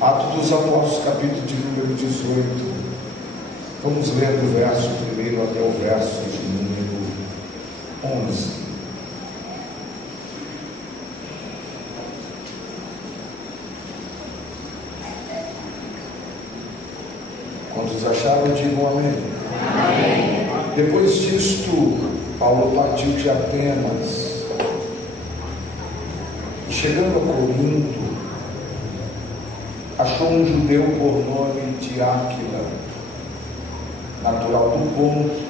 Atos dos Apóstolos, capítulo de número 18. Vamos ler do verso 1 até o verso de número 11. Quantos acharam, digam amém. Amém. Depois disto, Paulo partiu de Atenas. Chegando a Corinto, achou um judeu por nome de Áquila, natural do Ponto,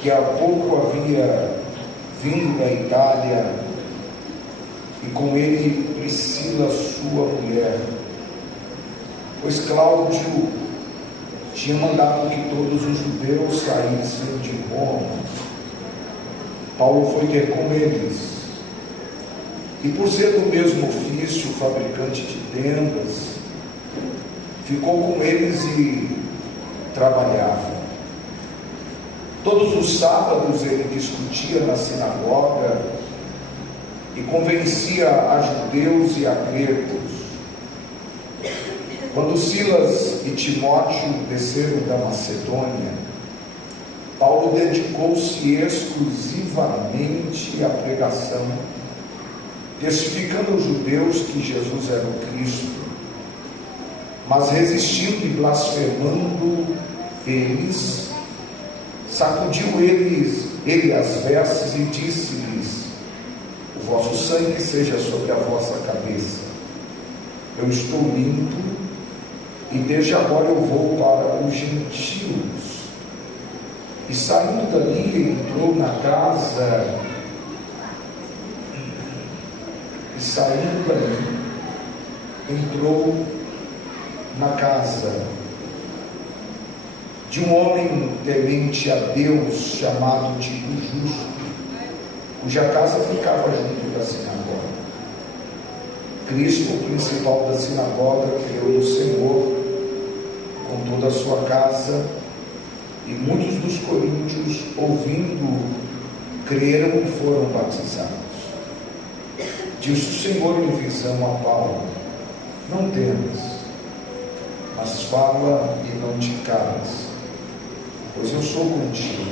que há pouco havia vindo da Itália, e com ele Priscila, sua mulher, pois Cláudio tinha mandado que todos os judeus saíssem de Roma. Paulo foi ter com eles, e por ser do mesmo ofício, fabricante de tendas, ficou com eles e trabalhava. Todos os sábados ele discutia na sinagoga e convencia a judeus e a gregos. Quando Silas e Timóteo desceram da Macedônia, Paulo dedicou-se exclusivamente à pregação, testificando aos judeus que Jesus era o Cristo, mas resistindo e blasfemando eles, sacudiu ele as vestes e disse-lhes: o vosso sangue seja sobre a vossa cabeça. Eu estou limpo, e desde agora eu vou para os gentios. E saindo dali, entrou na casa. Entrou na casa de um homem temente a Deus, chamado Tito Justo, cuja casa ficava junto da sinagoga. Cristo, o principal da sinagoga, creu no Senhor com toda a sua casa, e muitos dos coríntios, ouvindo, creram e foram batizados. Disse o Senhor em visão a Paulo: não temas, mas fala e não te cales, pois eu sou contigo,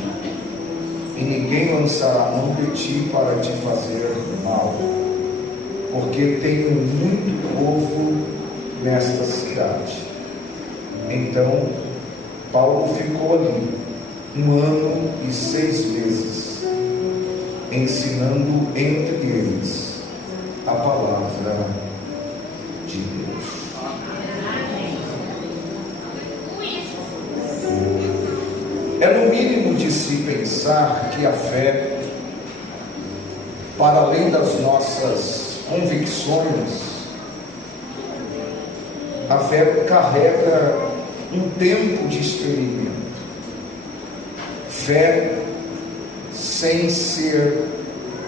e ninguém lançará mão de ti para te fazer mal, porque tenho muito povo nesta cidade. Então Paulo ficou ali 1 ano e 6 meses, ensinando entre eles a palavra de Deus. É no mínimo de se pensar que a fé, para além das nossas convicções, a fé carrega um tempo de experimento. Fé sem ser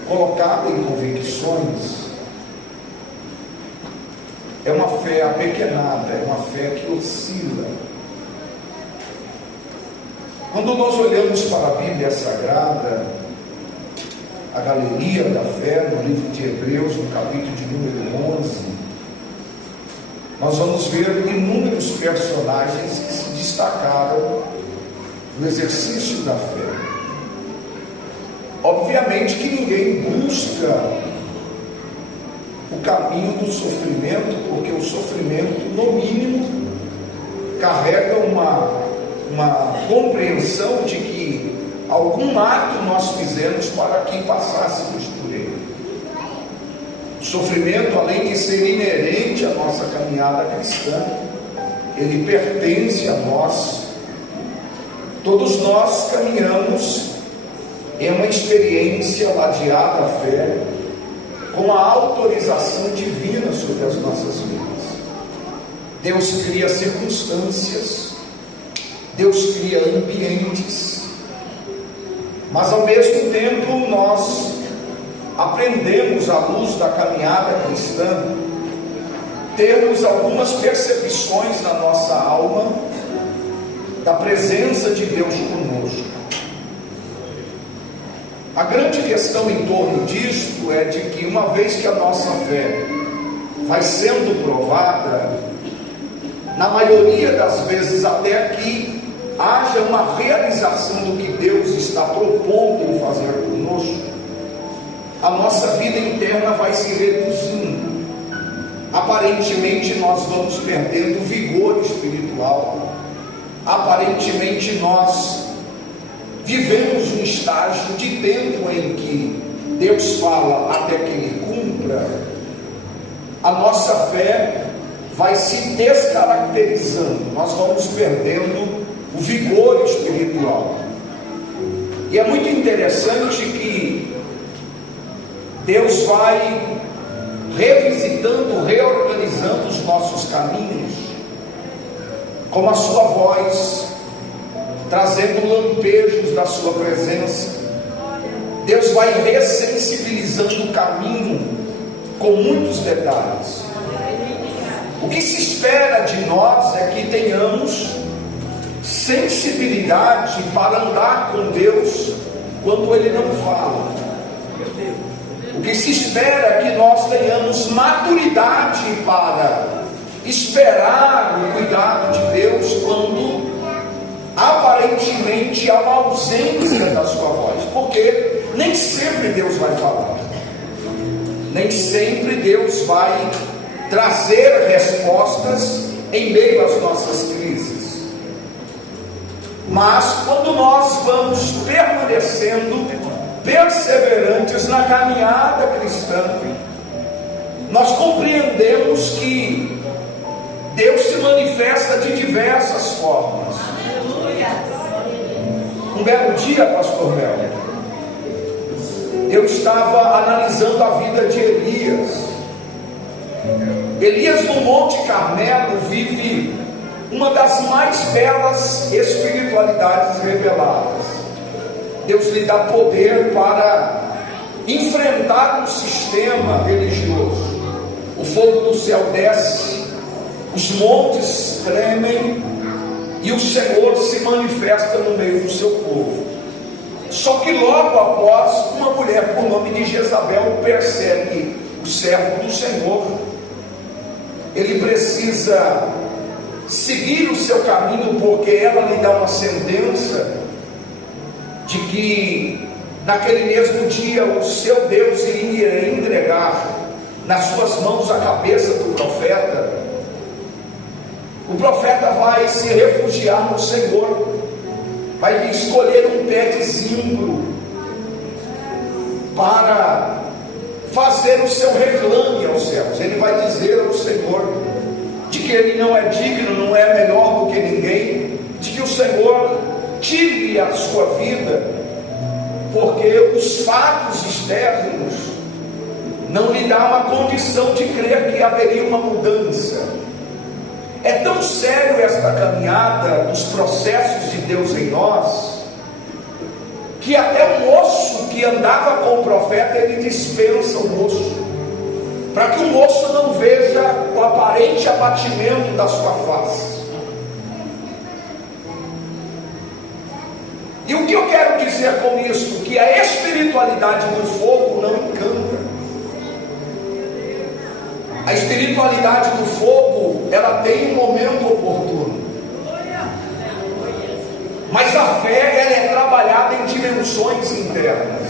colocada em convicções é uma fé apequenada, é uma fé que oscila. Quando nós olhamos para a Bíblia Sagrada, a galeria da fé, no livro de Hebreus, no capítulo de número 11, nós vamos ver inúmeros personagens que se destacaram no exercício da fé. Obviamente que ninguém busca o caminho do sofrimento, porque o sofrimento, no mínimo, carrega uma compreensão de que algum ato nós fizemos para que passássemos por ele. O sofrimento, além de ser inerente à nossa caminhada cristã, ele pertence a nós. Todos nós caminhamos em uma experiência ladeada à fé, com a autorização divina sobre as nossas vidas. Deus cria circunstâncias, Deus cria ambientes, mas ao mesmo tempo nós aprendemos, à luz da caminhada cristã, temos algumas percepções na nossa alma da presença de Deus conosco. A grande questão em torno disto é de que, uma vez que a nossa fé vai sendo provada, na maioria das vezes até que haja uma realização do que Deus está propondo em fazer conosco, a nossa vida interna vai se reduzindo. Aparentemente nós vamos perdendo o vigor espiritual. Aparentemente nós vivemos um estágio de tempo em que Deus fala até que Ele cumpra. A nossa fé vai se descaracterizando, nós vamos perdendo o vigor espiritual. E é muito interessante que Deus vai revisitando, reorganizando os nossos caminhos, com a sua voz, trazendo lampejos da sua presença. Deus vai ressensibilizando o caminho com muitos detalhes. O que se espera de nós é que tenhamos sensibilidade para andar com Deus quando Ele não fala. O que se espera é que nós tenhamos maturidade para esperar o cuidado de Deus quando aparentemente há uma ausência da sua voz, porque nem sempre Deus vai falar, nem sempre Deus vai trazer respostas em meio às nossas crises. Mas quando nós vamos permanecendo perseverantes na caminhada cristã, nós compreendemos que Deus se manifesta de diversas formas. Um belo dia, pastor Mel, eu estava analisando a vida de Elias. Elias no Monte Carmelo vive uma das mais belas espiritualidades reveladas. Deus lhe dá poder para enfrentar um sistema religioso. O fogo do céu desce, os montes tremem e o Senhor se manifesta no meio do seu povo. Só que logo após, uma mulher por nome de Jezabel persegue o servo do Senhor. Ele precisa seguir o seu caminho, porque ela lhe dá uma sentença de que naquele mesmo dia o seu Deus iria entregar nas suas mãos a cabeça do profeta. O profeta vai se refugiar no Senhor, vai escolher um pé de zimbro para fazer o seu reclame aos céus. Ele vai dizer ao Senhor de que ele não é digno, não é melhor do que ninguém, de que o Senhor tire a sua vida, porque os fatos externos não lhe dá uma condição de crer que haveria uma mudança. É tão sério esta caminhada dos processos de Deus em nós, que até o moço que andava com o profeta, ele dispensa o moço, para que o moço não veja o aparente abatimento da sua face. E o que eu quero dizer com isso? Que a espiritualidade do fogo não encanta. A espiritualidade do fogo, ela tem um momento oportuno. Mas a fé, ela é trabalhada em dimensões internas.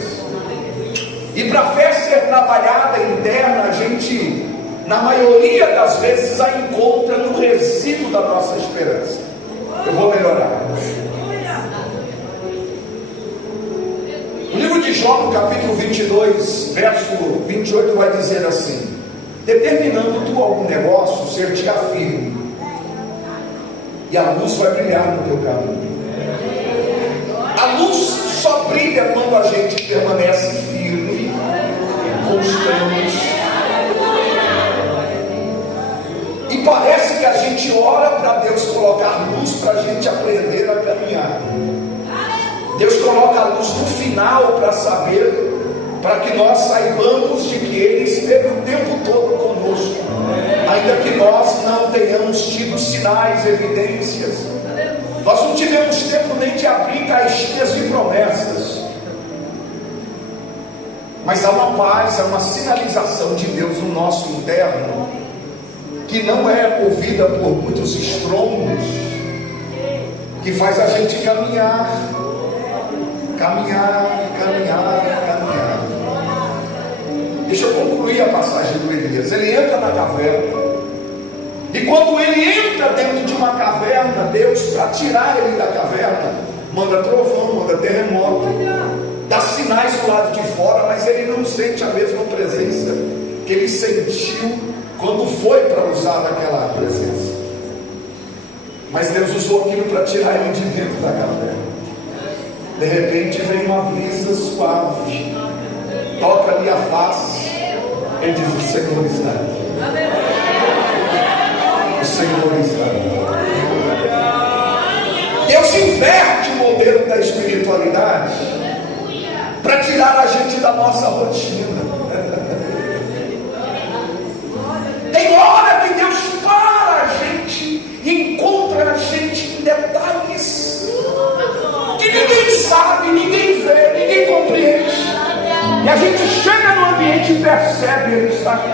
E para a fé ser trabalhada interna, a gente, na maioria das vezes, a encontra no resíduo da nossa esperança. Eu vou melhorar. O livro de Jó, no capítulo 22, verso 28, vai dizer assim: determinando tu algum negócio, ser-te-á firme, e a luz vai brilhar no teu caminho. A luz só brilha quando a gente permanece firme, constante. E parece que a gente ora para Deus colocar luz para a gente aprender a caminhar. Deus coloca a luz no final para saber, para que nós saibamos de que Ele esteve o tempo todo conosco, ainda que nós não tenhamos tido sinais, evidências. Nós não tivemos tempo nem de abrir caixinhas de promessas, mas há uma paz, há uma sinalização de Deus no nosso interno, que não é movida por muitos estrondos, que faz a gente caminhar. Deixa eu concluir a passagem do Elias. Ele entra na caverna, e quando ele entra dentro de uma caverna, Deus, para tirar ele da caverna, manda trovão, manda terremoto, dá sinais do lado de fora, mas ele não sente a mesma presença que ele sentiu quando foi para usar aquela presença. Mas Deus usou aquilo para tirar ele de dentro da caverna. De repente vem uma brisa suave, toca ali a face, ele diz: o Senhor está aqui. O Senhor está aqui. Deus inverte o modelo da espiritualidade para tirar a gente da nossa rotina. Tem hora que Deus para a gente e encontra a gente em detalhes que ninguém sabe, ninguém vê, ninguém compreende. E a gente chega no ambiente e percebe: ele está aqui.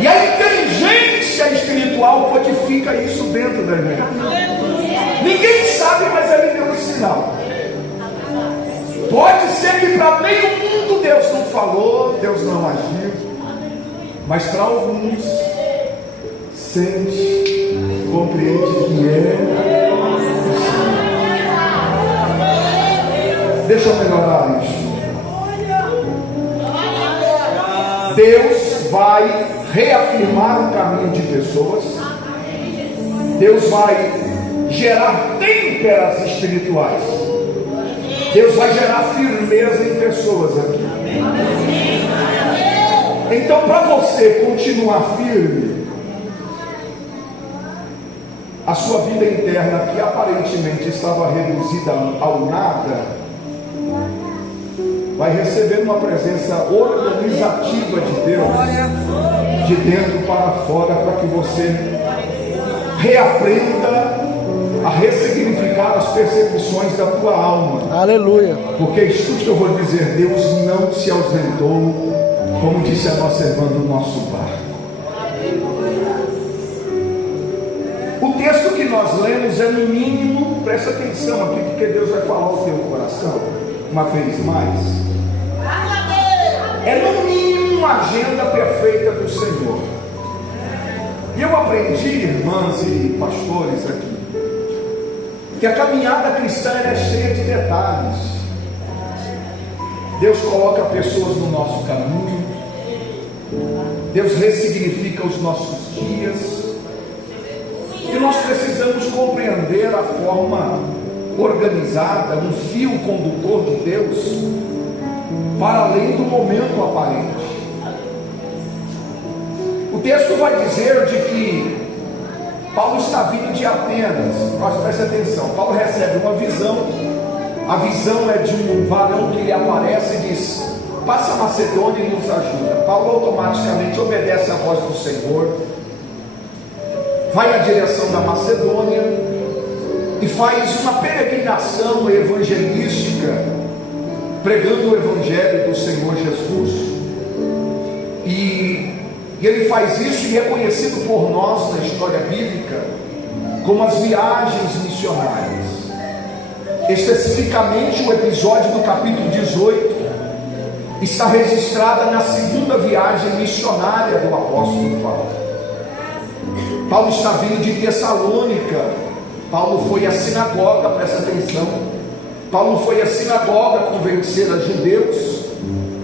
E a inteligência espiritual codifica isso dentro da gente. Ninguém sabe, mas ele deu um sinal. Pode ser que para meio mundo Deus não falou, Deus não agiu, mas para alguns sente, compreende que é. Deixa eu melhorar isso. Deus vai reafirmar o caminho de pessoas. Deus vai gerar têmperas espirituais. Deus vai gerar firmeza em pessoas aqui. Então, para você continuar firme, a sua vida interna, que aparentemente estava reduzida ao nada, vai receber uma presença organizativa de Deus, de dentro para fora, para que você reaprenda a ressignificar as percepções da tua alma. Aleluia. Porque escute o que eu vou dizer: Deus não se ausentou, como disse a nossa irmã do nosso bar. O texto que nós lemos é no mínimo, presta atenção aqui, porque Deus vai falar ao teu coração uma vez mais. É no mínimo uma agenda perfeita do Senhor. E eu aprendi, irmãs e pastores aqui, que a caminhada cristã é cheia de detalhes. Deus coloca pessoas no nosso caminho, Deus ressignifica os nossos dias, e nós precisamos compreender a forma organizada, um fio condutor de Deus, para além do momento aparente. O texto vai dizer de que Paulo está vindo de Atenas. Mas preste atenção, Paulo recebe uma visão. A visão é de um varão que lhe aparece e diz: passa a Macedônia e nos ajuda. Paulo automaticamente obedece à voz do Senhor, vai à direção da Macedônia e faz uma peregrinação evangelística, pregando o evangelho do Senhor Jesus. E ele faz isso e é conhecido por nós na história bíblica como as viagens missionárias. Especificamente o episódio do capítulo 18 está registrada na segunda viagem missionária do apóstolo Paulo. Paulo está vindo de Tessalônica. Paulo foi à sinagoga, presta atenção. Paulo foi à sinagoga convencer a judeus,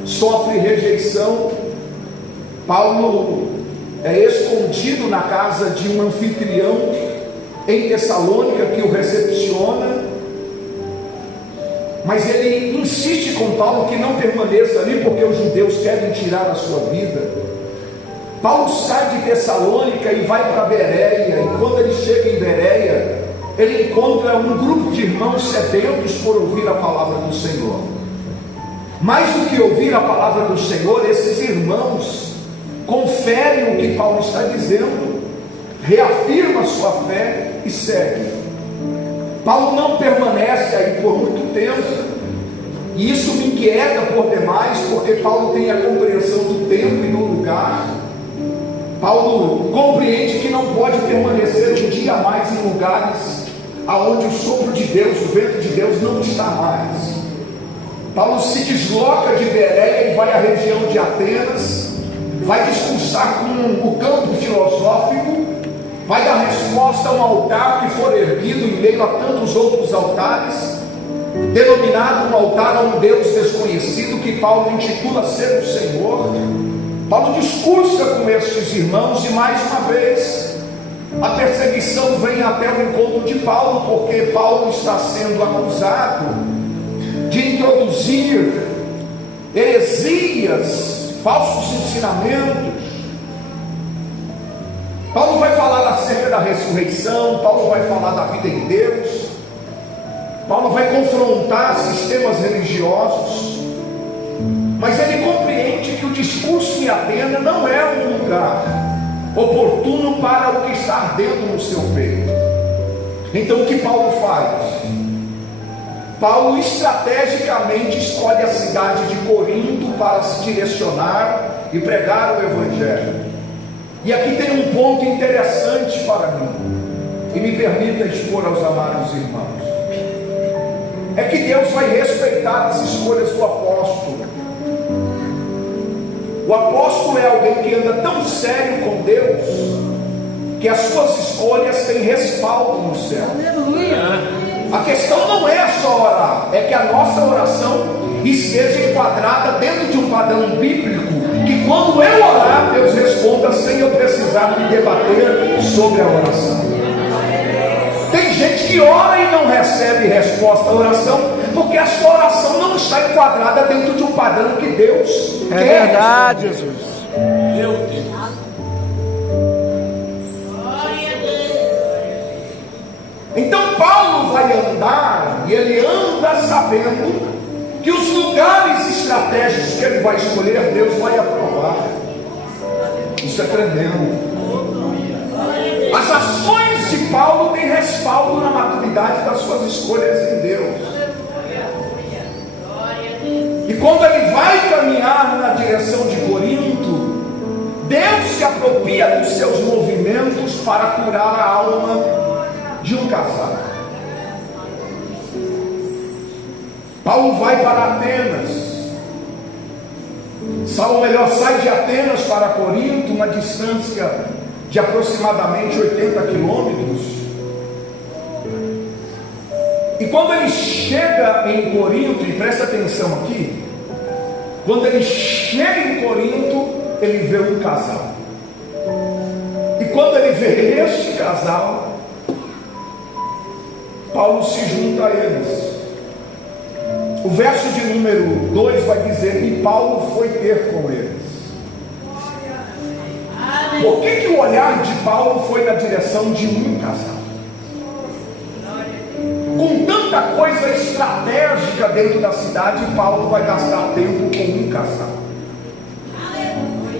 sofre rejeição. Paulo é escondido na casa de um anfitrião em Tessalônica que o recepciona, mas ele insiste com Paulo que não permaneça ali, porque os judeus querem tirar a sua vida. Paulo sai de Tessalônica e vai para Bereia, e quando ele chega em Bereia, ele encontra um grupo de irmãos sedentos por ouvir a palavra do Senhor. Mais do que ouvir a palavra do Senhor, esses irmãos conferem o que Paulo está dizendo, reafirma a sua fé e segue. Paulo não permanece aí por muito tempo, E isso me inquieta por demais, porque Paulo tem a compreensão do tempo e do lugar. Paulo compreende que não pode permanecer um dia a mais em lugares aonde o sopro de Deus, o vento de Deus não está mais. Paulo se desloca de Bereia e vai à região de Atenas, vai discursar com o campo filosófico, vai dar resposta a um altar que for erguido em meio a tantos outros altares, denominado um altar a um Deus desconhecido, que Paulo intitula ser o Senhor. Paulo discursa com estes irmãos, e mais uma vez a perseguição vem até o encontro de Paulo, porque Paulo está sendo acusado de introduzir heresias, falsos ensinamentos. Paulo vai falar acerca da ressurreição, Paulo vai falar da vida em Deus, Paulo vai confrontar sistemas religiosos, mas ele compreende que o discurso em Atenas não é um lugar oportuno para o que está ardendo no seu peito. Então o que Paulo faz? Paulo estrategicamente escolhe a cidade de Corinto para se direcionar e pregar o Evangelho. E aqui tem um ponto interessante para mim, e me permita expor aos amados irmãos. É que Deus vai respeitar as escolhas do apóstolo. O apóstolo é alguém que anda tão sério com Deus, que as suas escolhas têm respaldo no céu. A questão não é só orar, é que a nossa oração esteja enquadrada dentro de um padrão bíblico, que quando eu orar, Deus responda sem eu precisar me debater sobre a oração. Tem gente que ora e não recebe resposta à oração, porque a sua oração não está enquadrada dentro de um padrão que Deus quer. É verdade, Jesus. Meu Deus. Então Paulo vai andar, e ele anda sabendo que os lugares estratégicos que ele vai escolher, Deus vai aprovar. Isso é tremendo. As ações de Paulo têm respaldo na maturidade das suas escolhas em Deus. E quando ele vai caminhar na direção de Corinto, Deus se apropria dos seus movimentos para curar a alma de um casal. Paulo vai para Atenas. Sai de Atenas para Corinto, uma distância de aproximadamente 80 quilômetros. E quando ele chega em Corinto, e presta atenção aqui, quando ele chega em Corinto, ele vê um casal. E quando ele vê este casal, Paulo se junta a eles. O verso de número 2 vai dizer: e Paulo foi ter com eles. Por que o olhar de Paulo foi na direção de um casal? Com tanta coisa estratégica dentro da cidade, Paulo vai gastar tempo com um casal.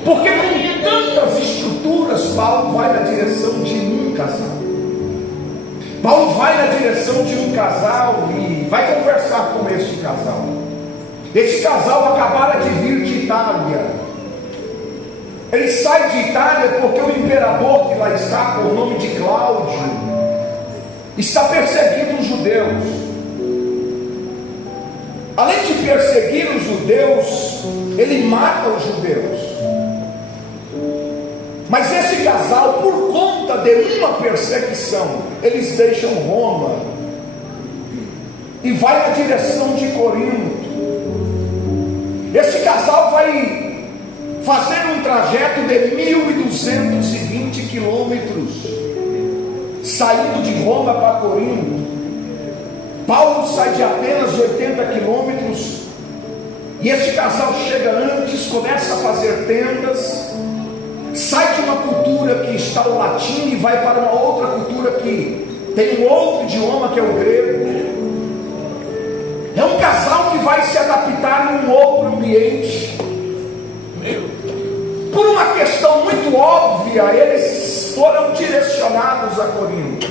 Porque com tantas estruturas, Paulo vai na direção de um casal. Paulo vai na direção de um casal e vai conversar com este casal. Esse casal acabara de vir de Itália. Ele sai de Itália porque o imperador que lá está, por nome de Cláudio, está perseguindo os judeus. Além de perseguir os judeus, ele mata os judeus. Mas esse casal, por conta de uma perseguição, eles deixam Roma e vai na direção de Corinto. Esse casal vai fazer um trajeto de 1.220 quilômetros, saindo de Roma para Corinto. Paulo sai de apenas 80 quilômetros, e esse casal chega antes, começa a fazer tendas, sai de uma cultura que está o latim e vai para uma outra cultura que tem um outro idioma, que é o grego. É um casal que vai se adaptar num outro ambiente. Por uma questão muito óbvia, eles foram direcionados a Corinto.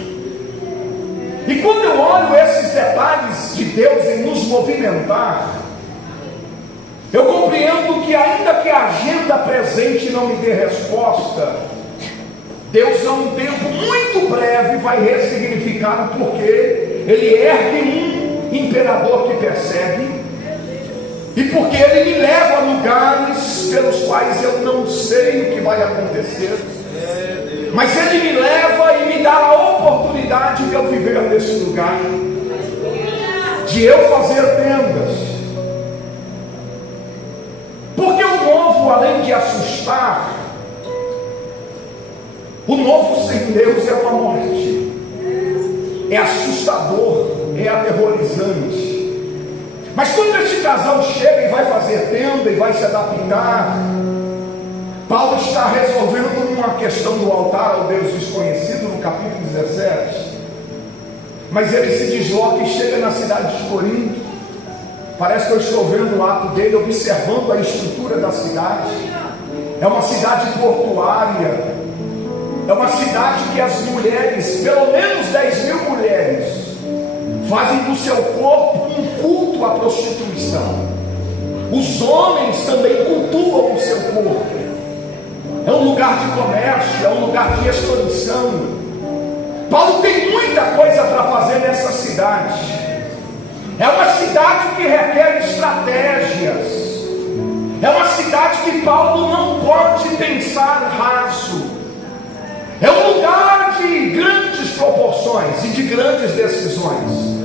E quando eu olho esses detalhes de Deus em nos movimentar, Eu compreendo que ainda que a agenda presente não me dê resposta, Deus, a um tempo muito breve, vai ressignificar o porquê Ele ergue um imperador que persegue, e porque Ele me leva a lugares pelos quais eu não sei o que vai acontecer, mas Ele me leva e me dá a oportunidade de eu viver nesse lugar, de eu fazer tendas. Porque o novo, além de assustar, o novo sem Deus é uma morte, é assustador, é aterrorizante. Mas quando esse casal chega e vai fazer tenda e vai se adaptar, Paulo está resolvendo uma questão do altar ao Deus desconhecido no capítulo 17. Mas ele se desloca e chega na cidade de Corinto. Parece que eu estou vendo o ato dele, observando a estrutura da cidade. É uma cidade portuária, é uma cidade que as mulheres, pelo menos 10.000 mulheres, fazem do seu corpo um culto à prostituição. Os homens também cultuam o seu corpo. É um lugar de comércio, é um lugar de expansão. Paulo tem muita coisa para fazer nessa cidade. É uma cidade que requer estratégias. É uma cidade que Paulo não pode pensar raso. É um lugar de grandes proporções e de grandes decisões.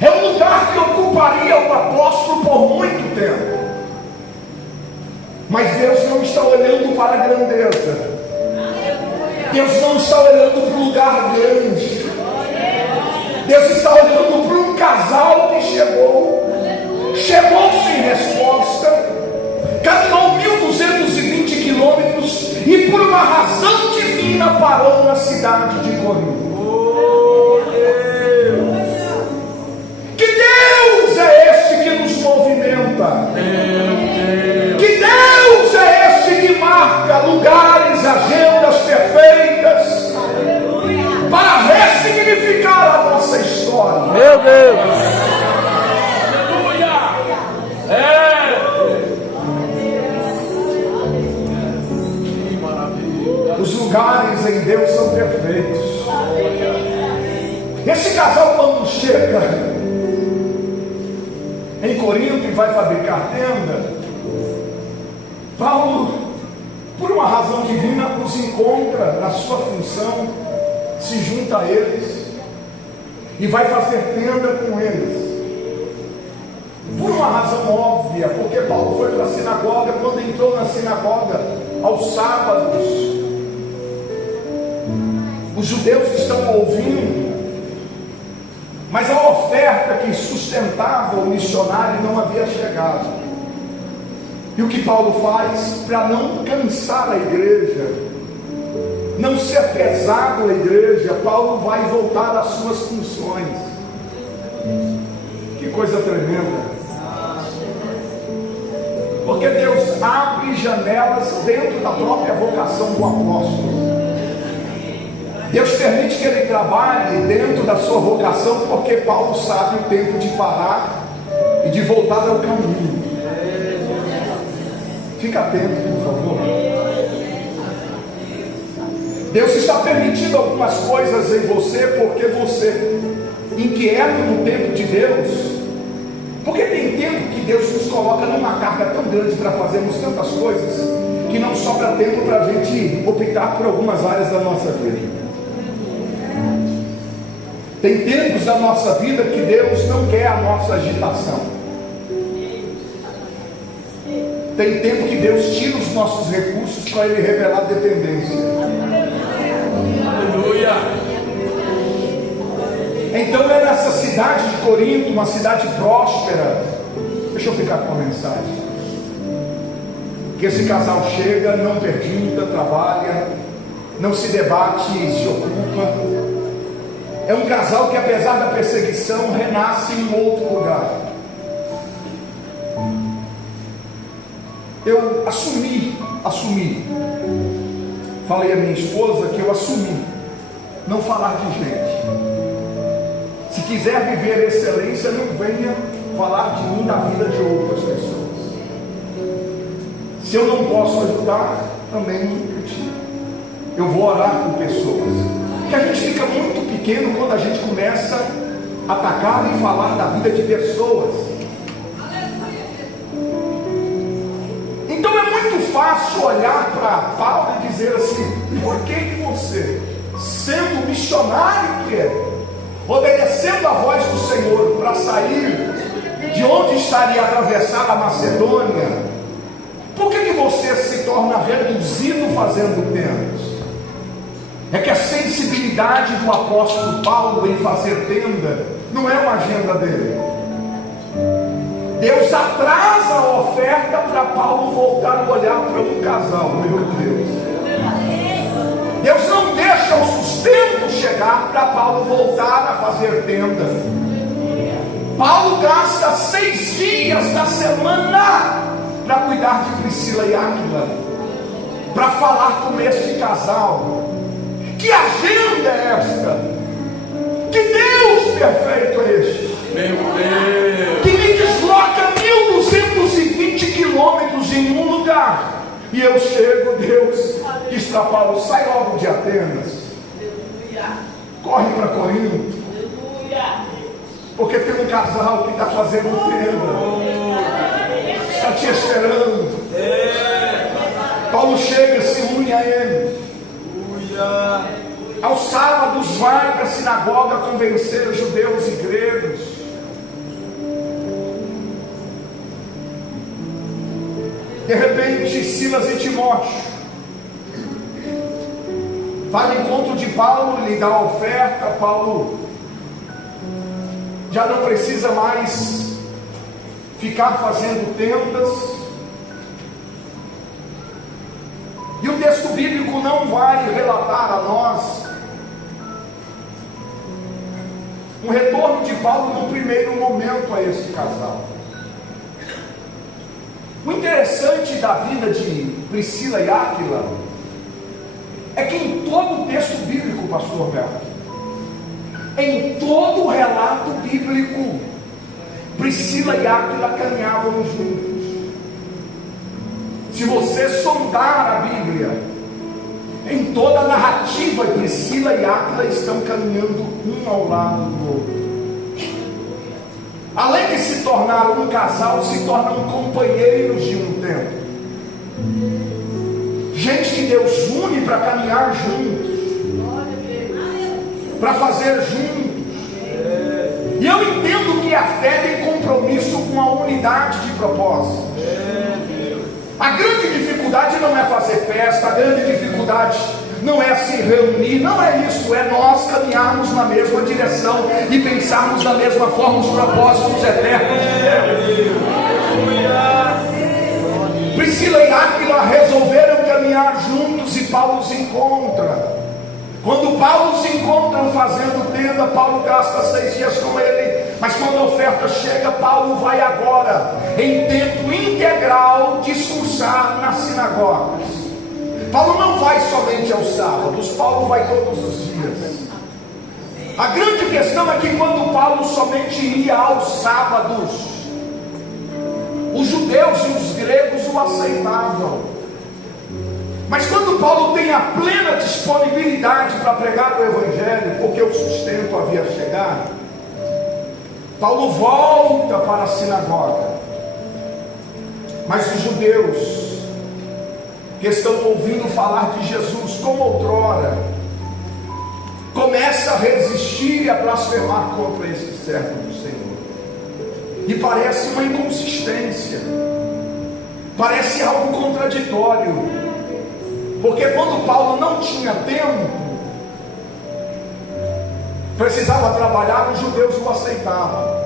É um lugar que ocuparia o apóstolo por muito tempo. Mas Deus não está olhando para a grandeza. Deus não está olhando para o lugar grande. Deus está olhando para um casal que chegou sem resposta, caminhou 1.220 quilômetros e por uma razão divina parou na cidade de Corinto. Que Deus é este que nos movimenta? Que Deus é este que marca lugares, agendas perfeitas para ressignificar a nossa história? Meu Deus! Os lugares em Deus são perfeitos. Esse casal, quando chega em Corinto e vai fabricar tenda, Paulo, por uma razão divina, os encontra na sua função, se junta a eles e vai fazer tenda com eles. Por uma razão óbvia, porque Paulo foi para a sinagoga. Quando entrou na sinagoga aos sábados, os judeus estão ouvindo, mas a oferta que sustentava o missionário não havia chegado. E o que Paulo faz para não cansar a igreja, não ser pesado a igreja, Paulo vai voltar às suas funções. Que coisa tremenda! Porque Deus abre janelas dentro da própria vocação do apóstolo. Deus permite que ele trabalhe dentro da sua vocação, porque Paulo sabe o tempo de parar e de voltar ao caminho. Fica atento, por favor. Deus está permitindo algumas coisas em você, porque você, inquieto no tempo de Deus, porque tem tempo que Deus nos coloca numa carga tão grande para fazermos tantas coisas, que não sobra tempo para a gente optar por algumas áreas da nossa vida. Tem tempos da nossa vida que Deus não quer a nossa agitação. Tem tempo que Deus tira os nossos recursos para Ele revelar dependência. Aleluia! Então é nessa cidade de Corinto, uma cidade próspera. Deixa eu ficar com a mensagem. Que esse casal chega, não pergunta, trabalha, não se debate, se ocupa. É um casal que, apesar da perseguição, renasce em outro lugar. Eu assumi, falei à minha esposa que eu assumi não falar de gente. Se quiser viver excelência, não venha falar de mim na vida de outras pessoas. Se eu não posso ajudar, também não critico. Eu vou orar por pessoas. Porque a gente fica muito pequeno quando a gente começa a atacar e falar da vida de pessoas. Então é muito fácil olhar para Paulo e dizer assim: por que você, sendo missionário que é, obedecendo a voz do Senhor para sair de onde estaria atravessada a Macedônia, por que você se torna reduzido fazendo tendas? É que a sensibilidade do apóstolo Paulo em fazer tenda não é uma agenda dele. Deus atrasa a oferta para Paulo voltar a olhar para um casal. Meu Deus, Deus não deixa o sustento chegar para Paulo voltar a fazer tenda. Paulo gasta 6 dias da semana para cuidar de Priscila e Áquila, para falar com este casal. Que agenda é esta? Que Deus perfeito é este? Meu Deus! Que me desloca 1220 quilômetros em um lugar, e eu chego, Deus diz para Paulo: sai logo de Atenas, corre para Corinto, porque tem um casal que está fazendo tenda, está te esperando. Paulo chega, se une a ele. Aos sábados vai para a sinagoga convencer judeus e gregos. De repente, Silas e Timóteo vai ao encontro de Paulo, lhe dá a oferta. Paulo já não precisa mais ficar fazendo tendas. E o texto bíblico não vai relatar a nós um retorno de Paulo no primeiro momento a esse casal. O interessante da vida de Priscila e Áquila é que em todo o texto bíblico, pastor Berto, em todo o relato bíblico, Priscila e Áquila caminhavam juntos. Se você sondar a Bíblia, em toda a narrativa, Priscila e Áquila estão caminhando um ao lado do outro. Além de se tornar um casal, se tornam companheiros de um tempo. Gente que Deus une para caminhar juntos, para fazer juntos. E eu entendo que a fé tem compromisso com a unidade de propósito. A grande dificuldade não é fazer festa, a grande dificuldade não é se reunir, não é isso, é nós caminharmos na mesma direção e pensarmos da mesma forma os propósitos eternos de Deus. Priscila e Áquila resolveram caminhar juntos e Paulo os encontra. Quando Paulo se encontram fazendo tenda, Paulo gasta 6 dias com ele. Mas quando a oferta chega, Paulo vai agora, em tempo integral, discursar nas sinagogas. Paulo não vai somente aos sábados, Paulo vai todos os dias. A grande questão é que quando Paulo somente ia aos sábados, os judeus e os gregos o aceitavam. Mas quando Paulo tem a plena disponibilidade para pregar o Evangelho, porque o sustento havia chegado, Paulo volta para a sinagoga. Mas os judeus que estão ouvindo falar de Jesus como outrora, começam a resistir e a blasfemar contra esse servo do Senhor. E parece uma inconsistência, parece algo contraditório. Porque quando Paulo não tinha tempo, precisava trabalhar, os judeus o aceitavam.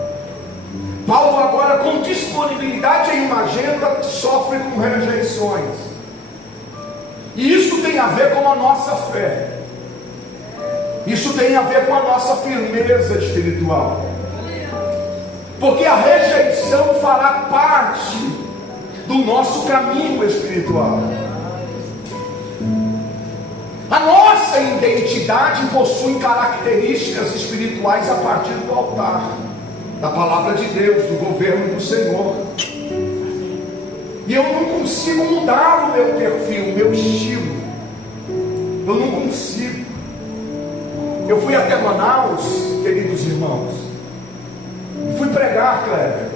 Paulo agora, com disponibilidade em uma agenda, sofre com rejeições. E isso tem a ver com a nossa fé. Isso tem a ver com a nossa firmeza espiritual. Porque a rejeição fará parte do nosso caminho espiritual. A nossa identidade possui características espirituais a partir do altar, da palavra de Deus, do governo do Senhor. E eu não consigo mudar o meu perfil, o meu estilo. Eu não consigo. Eu fui até Manaus, queridos irmãos. Fui pregar, Cléber.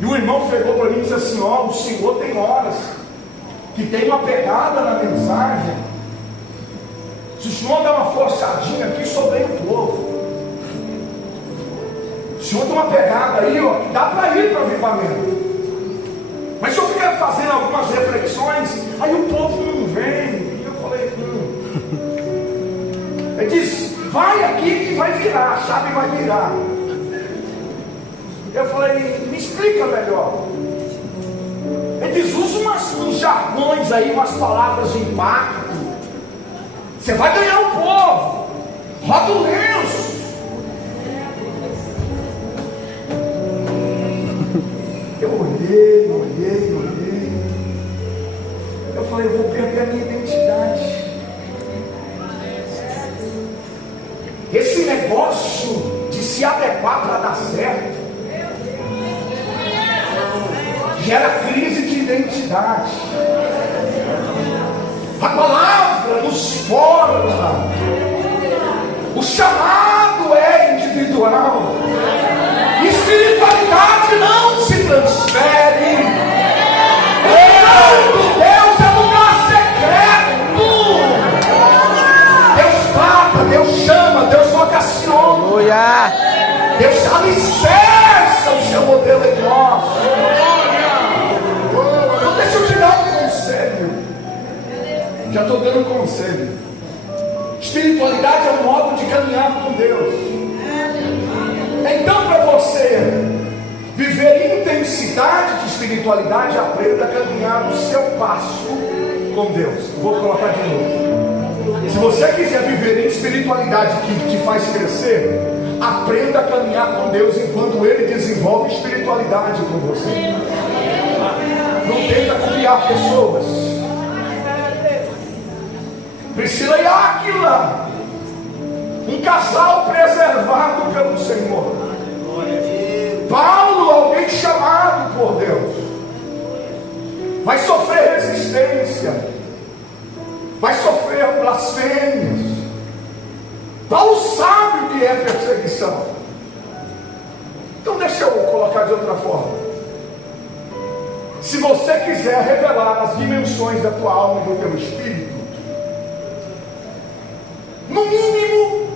E o irmão chegou para mim e disse assim: ó, o Senhor tem horas que tem uma pegada na mensagem. Se o Senhor der uma forçadinha aqui, sobre o povo. O Senhor tem uma pegada aí, ó, que dá para ir para o avivamento. Mas se eu ficar fazendo algumas reflexões, aí o povo não vem. E eu falei: Ele disse: vai aqui que vai virar, a chave vai virar. Eu falei: me explica melhor. Ele diz: usa uns jargões aí, umas palavras de impacto. Você vai ganhar o povo. Roda o lenço. Eu olhei. Eu falei: eu vou perder a minha identidade. Esse negócio de se adequar para dar certo gera crise de identidade. A palavra nos forma. O chamado é individual. Espiritualidade não se transfere. O reino de Deus é lugar secreto. Deus trata, Deus chama, Deus vocaciona. Deus alicerça o seu modelo em nós. Então deixa eu te dar um conselho. Já estou dando um conselho. Espiritualidade é um modo de caminhar com Deus. Então, para você viver intensidade de espiritualidade, aprenda a caminhar no seu passo com Deus. Vou colocar de novo. Se você quiser viver em espiritualidade que te faz crescer, aprenda a caminhar com Deus enquanto Ele desenvolve espiritualidade com você. Não tenta copiar pessoas. Priscila e Áquila, um casal preservado pelo Senhor. Paulo, alguém chamado por Deus, vai sofrer resistência, vai sofrer blasfêmias. Paulo sabe o que é perseguição. Então deixa eu colocar de outra forma. Se você quiser revelar as dimensões da tua alma e do teu espírito, no mínimo,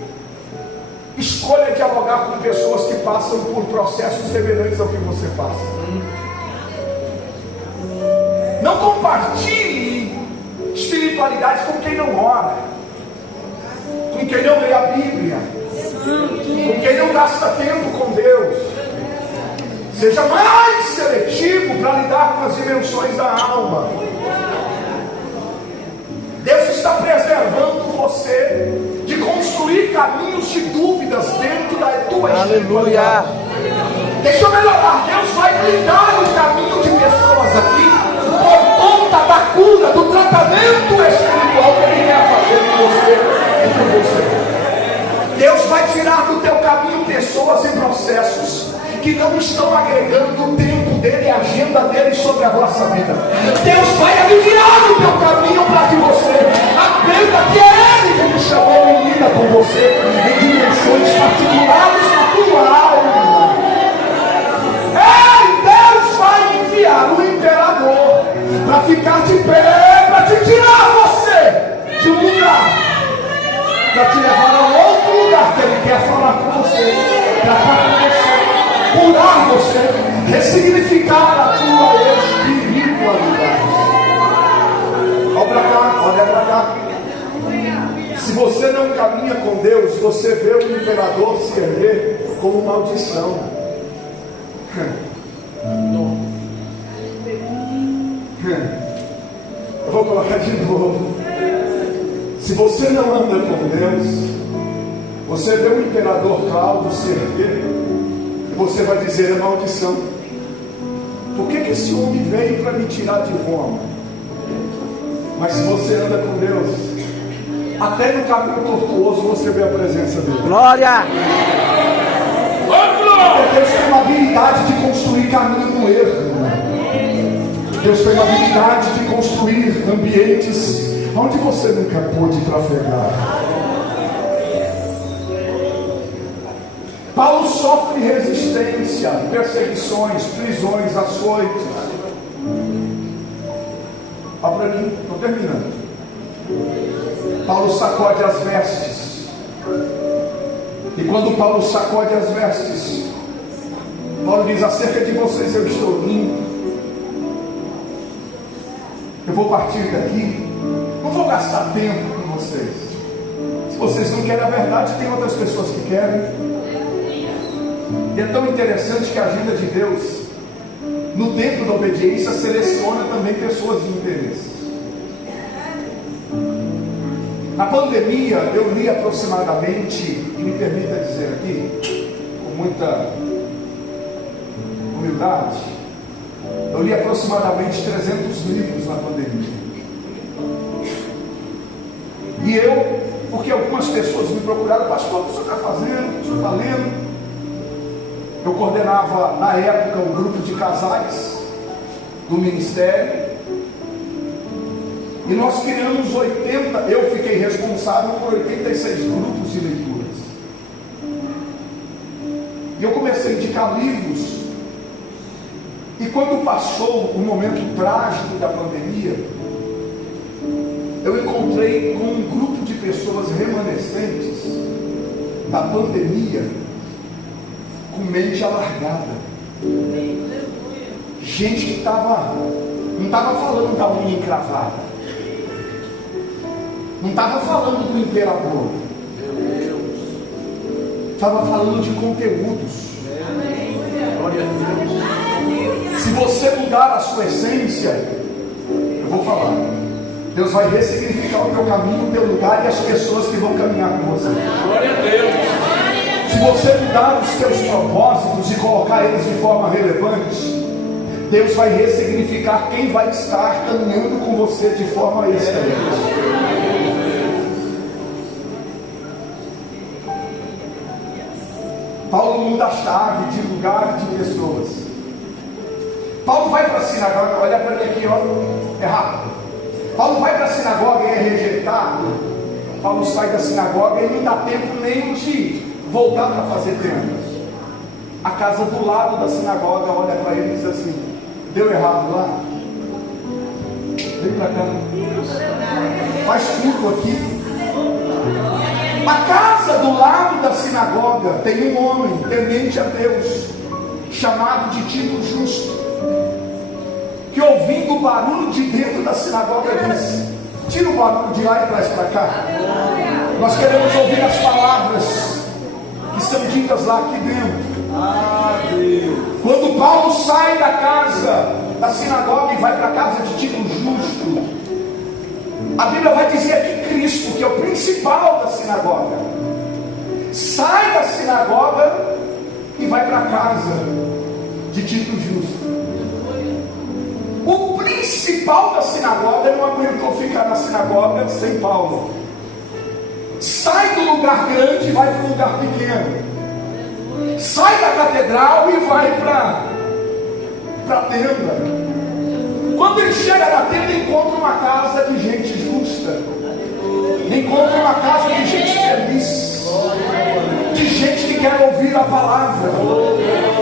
escolha dialogar com pessoas que passam por processos semelhantes ao que você passa. Não compartilhe espiritualidade com quem não ora, com quem não lê a Bíblia, com quem não gasta tempo com Deus. Seja mais seletivo para lidar com as dimensões da alma. Deus está preservando você de construir caminhos de dúvidas dentro da tua espiritualidade. Deixa eu melhorar. Deus vai blindar o caminho de pessoas aqui por conta da cura, do tratamento espiritual que Ele quer fazer com você e por você. Deus vai tirar do teu caminho pessoas e processos que não estão agregando o tempo dele e a agenda dele sobre a vossa vida. Deus vai aliviar o teu caminho para que você aprenda que é Ele que te chamou e lida com você em dimensões particulares da tua alma. Ei, Deus vai enviar o imperador para ficar de pé, para te tirar você de um lugar, para te levar a outro lugar que Ele quer falar com você, tratar com você, curar você, ressignificar a tua espiritualidade. Olha para cá, olha para cá. Se você não caminha com Deus, você vê o imperador se erguer como maldição. Eu vou colocar de novo. Se você não anda com Deus, você vê o imperador Cláudio se erguer, e você vai dizer: é maldição. Por que esse homem veio para me tirar de Roma? Mas se você anda com Deus, até no caminho tortuoso você vê a presença dele. Glória! Porque Deus tem uma habilidade de construir caminho no erro. Deus tem a habilidade de construir ambientes onde você nunca pôde trafegar. Paulo sofre resistência, perseguições, prisões, açoites. Olha para mim, estou terminando. Paulo sacode as vestes. E quando Paulo sacode as vestes, Paulo diz: acerca de vocês eu estou limpo. Eu vou partir daqui. Não vou gastar tempo com vocês. Se vocês não querem a verdade, tem outras pessoas que querem. E é tão interessante que a agenda de Deus, no tempo da obediência, seleciona também pessoas de interesse. Na pandemia, eu li aproximadamente, e me permita dizer aqui, com muita humildade, eu li aproximadamente 300 livros na pandemia. E eu, porque algumas pessoas me procuraram: pastor, o que o senhor está fazendo? O que o senhor está lendo? Eu coordenava na época um grupo de casais do ministério. E nós criamos 80, eu fiquei responsável por 86 grupos de leituras. E eu comecei a indicar livros. E quando passou o momento trágico da pandemia, eu encontrei com um grupo de pessoas remanescentes da pandemia, com mente alargada. Gente que não estava falando da unha encravada, não estava falando do imperador, estava falando de conteúdos. Se você mudar a sua essência, eu vou falar, Deus vai ressignificar o teu caminho, o teu lugar e as pessoas que vão caminhar com você. Glória a Deus. Se você mudar os teus propósitos e colocar eles de forma relevante, Deus vai ressignificar quem vai estar caminhando com você de forma excelente. Paulo muda a chave de lugar e de pessoas. Paulo vai para a sinagoga, olha para mim aqui, ó, é rápido. Paulo vai para a sinagoga e é rejeitado. Paulo sai da sinagoga e não dá tempo nem de voltar para fazer tendas. A casa do lado da sinagoga olha para ele e diz assim: deu errado lá? Vem para cá, faz culto aqui. A casa do lado da sinagoga tem um homem temente a Deus, chamado de Tito Justo, que ouvindo o barulho de dentro da sinagoga disse: tira o barulho de lá e traz para cá. Nós queremos ouvir as palavras que são ditas lá aqui dentro. Quando Paulo sai da casa da sinagoga e vai para a casa de Tito Justo, a Bíblia vai dizer que Cristo, que é o principal da sinagoga, sai da sinagoga e vai para a casa de Tito Justo. O principal da sinagoga não aguentou ficar na sinagoga sem Paulo. Sai do lugar grande e vai para um lugar pequeno. Sai da catedral e vai para a tenda. Quando ele chega na tenda, encontra uma casa de gente justa, encontra uma casa de gente feliz, de gente que quer ouvir a palavra,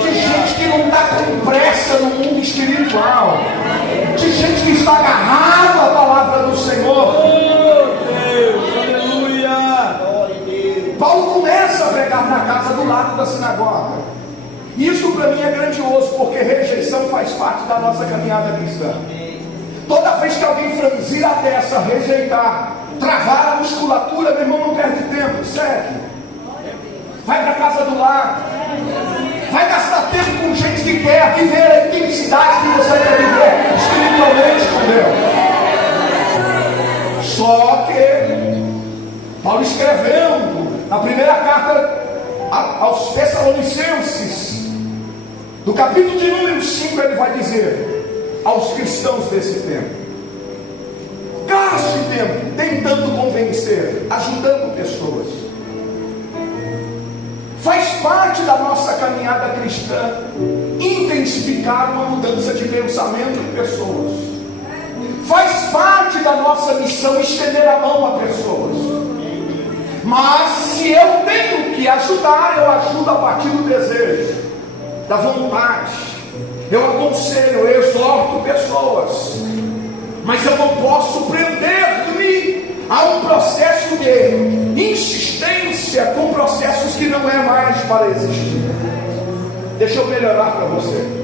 de gente que não está com pressa no mundo espiritual, de gente que está agarrada à palavra do Senhor. Paulo começa a pregar na casa do lado da sinagoga. Isso para mim é grandioso, porque rejeição faz parte da nossa caminhada cristã. Toda vez que alguém franzir a testa, rejeitar, travar a musculatura, meu irmão, não perde tempo, segue. Vai para a casa do lado. Vai gastar tempo com gente que quer viver a intensidade que você quer viver espiritualmente com Deus. Só que Paulo escrevendo na primeira carta aos Tessalonicenses, no capítulo de número 5, ele vai dizer aos cristãos desse tempo: gaste tempo tentando convencer, ajudando pessoas. Faz parte da nossa caminhada cristã intensificar uma mudança de pensamento em pessoas. Faz parte da nossa missão estender a mão a pessoas. Mas se eu tenho que ajudar, eu ajudo a partir do desejo, da vontade. Eu aconselho, eu exorto pessoas. Mas eu não posso prender-me a um processo de insistência com processos que não é mais para existir. Deixa eu melhorar para você.